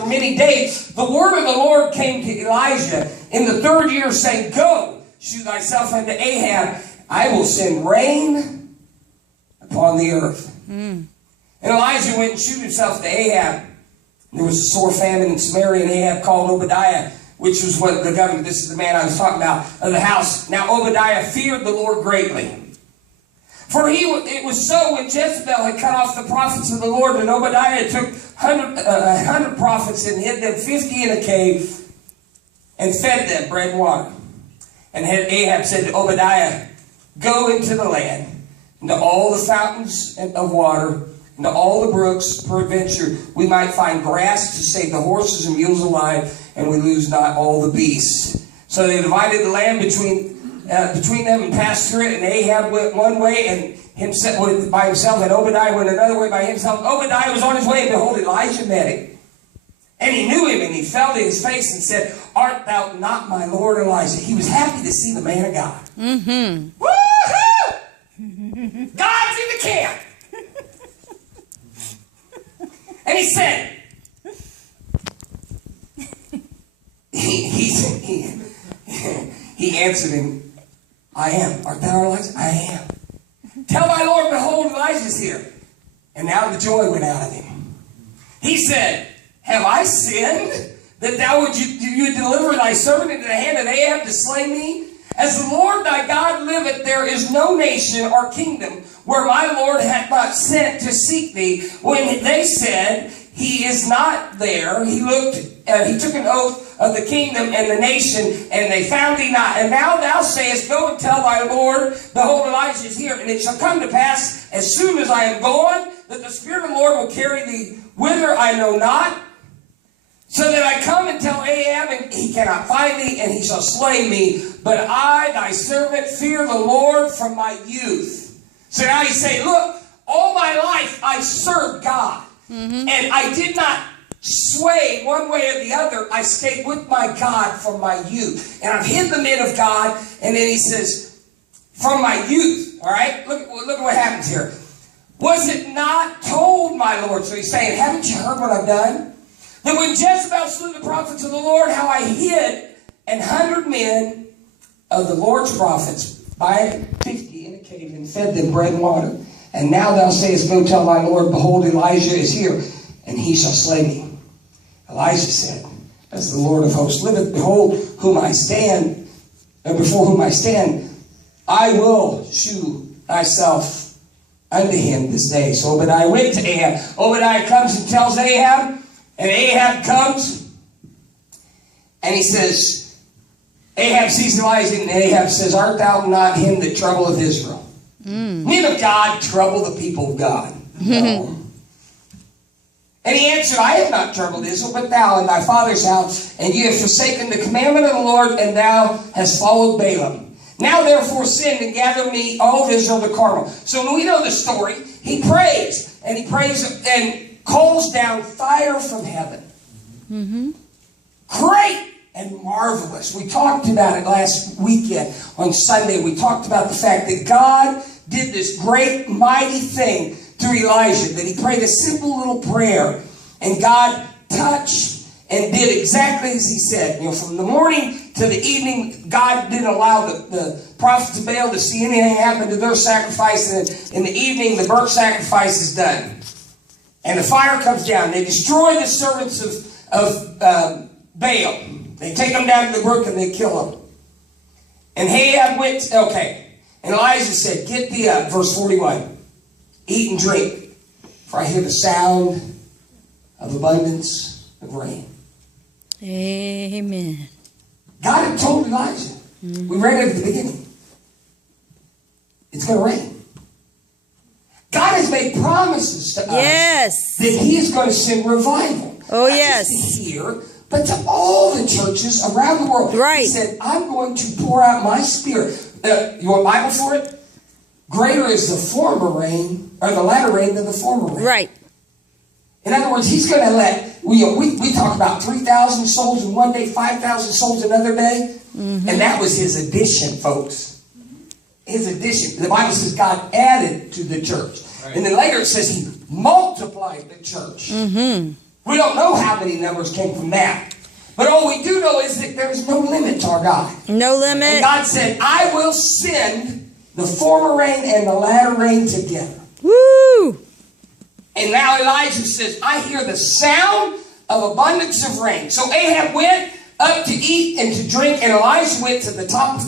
after many days, the word of the Lord came to Elijah in the 3rd year, saying, Go, shew thyself unto Ahab, I will send rain upon the earth. And Elijah went and shewed himself to Ahab. There was a sore famine in Samaria, and Ahab called Obadiah, which was what the governor, this is the man I was talking about, of the house. Now Obadiah feared the Lord greatly. For it was so when Jezebel had cut off the prophets of the Lord, and Obadiah took 100 prophets and hid them 50 in a cave and fed them bread and water. And Ahab said to Obadiah, Go into the land, into all the fountains of water, into all the brooks, peradventure we might find grass to save the horses and mules alive, and we lose not all the beasts. So they divided the land between them and passed through it, and Ahab went one way and himself went by himself, and Obadiah went another way by himself. Obadiah was on his way, and behold, Elijah met him. And he knew him, and he fell to his face and said, Art thou not my Lord Elijah? He was happy to see the man of God. Woo-hoo! God's in the camp. And he said, he answered him, I am. Art thou Elijah? I am. Tell my Lord, behold, Elijah's here. And now the joy went out of him. He said, Have I sinned that thou would you deliver thy servant into the hand of Ahab to slay me? As the Lord thy God liveth, there is no nation or kingdom where my Lord hath not sent to seek thee. When they said, He is not there, he took an oath of the kingdom and the nation, and they found thee not. And now thou sayest, Go and tell thy Lord, behold, Elijah is here. And it shall come to pass, as soon as I am gone, that the Spirit of the Lord will carry thee whither I know not, so that I come and tell Ahab, and he cannot find thee, and he shall slay me. But I, thy servant, fear the Lord from my youth. So now you say, look, all my life I served God. And I did not sway one way or the other. I stayed with my God from my youth. And I've hid the men of God. And then he says, from my youth. All right? Look at what happens here. Was it not told, my Lord? So he's saying, haven't you heard what I've done? That when Jezebel slew the prophets of the Lord, how I hid 100 men of the Lord's prophets by 50 in a cave and fed them bread and water. And now thou sayest, Go tell thy Lord, behold, Elijah is here, and he shall slay me. Elijah said, As the Lord of hosts liveth, behold, whom I stand, and before whom I stand, I will shew thyself unto him this day. So Obadiah went to Ahab. Obadiah comes and tells Ahab, and Ahab comes, and he says, Ahab sees Elijah, and Ahab says, Art thou not him that troubleth Israel? Men of God trouble the people of God. No. And he answered, I have not troubled Israel, but thou and thy father's house, and ye have forsaken the commandment of the Lord, and thou hast followed Balaam. Now therefore send and gather me all of Israel to Carmel. So when we know the story, he prays and calls down fire from heaven. Great and marvelous. We talked about it last weekend on Sunday. We talked about the fact that God did this great, mighty thing through Elijah, that he prayed a simple little prayer, and God touched and did exactly as he said. You know, from the morning to the evening, God didn't allow the prophets of Baal to see anything happen to their sacrifice, and in the evening, the burnt sacrifice is done. And the fire comes down. They destroy the servants of Baal. They take them down to the brook and they kill them. And Ahab went, and Elijah said, Get thee up, verse 41. Eat and drink, for I hear the sound of abundance of rain. Amen. God had told Elijah. We read it at the beginning. It's going to rain. God has made promises to us that he is going to send revival. Oh, not yes. just to here, but to all the churches around the world. Right. He said, I'm going to pour out my spirit. You want a Bible for it? Greater is the former rain, or the latter rain than the former rain. Right. In other words, he's going to let, we talk about 3,000 souls in one day, 5,000 souls another day. And that was his addition, folks. His addition. The Bible says God added to the church. Right. And then later it says he multiplied the church. We don't know how many numbers came from that. But all we do know is that there's no limit to our God. No limit. And God said, I will send the former rain and the latter rain together. Woo! And now Elijah says, I hear the sound of abundance of rain. So Ahab went up to eat and to drink, and Elijah went to the top of